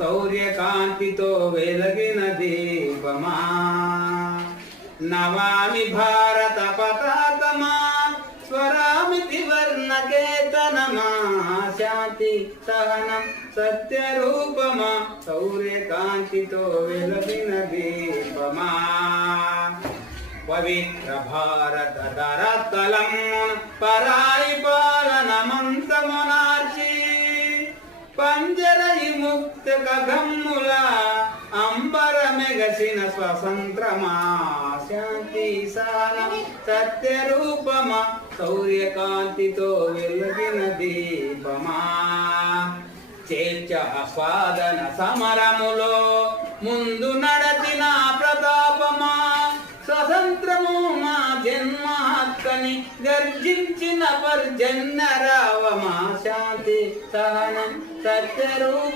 సౌర్యకాంతితో వెలిగిన దీపమా నవామి భారత పతాకమా స్వరామి త్రివర్ణ కేతనమా శాంతి సహనం సత్యరూపమా సౌర్యకాంతితో వెలిగిన దీపమా పవిత్ర భారత ధరతలం పరాయి పాలనమంతమునార్చి పంజర విముక్త గమ్ముల అంబర మెగసిన స్వతంత్రమా శాంతి సహనం సత్యరూపమా సౌర్యకాంతితో వెలిగిన దీపమా చేర్చ ఆస్వాదన సమరములో ముందు నడచిన ప్రతాపమా స్వతంత్రము మా జన్మ హక్కని గర్జించిన పర్జన్య రావమా శాంతి సహనం సత్యరూప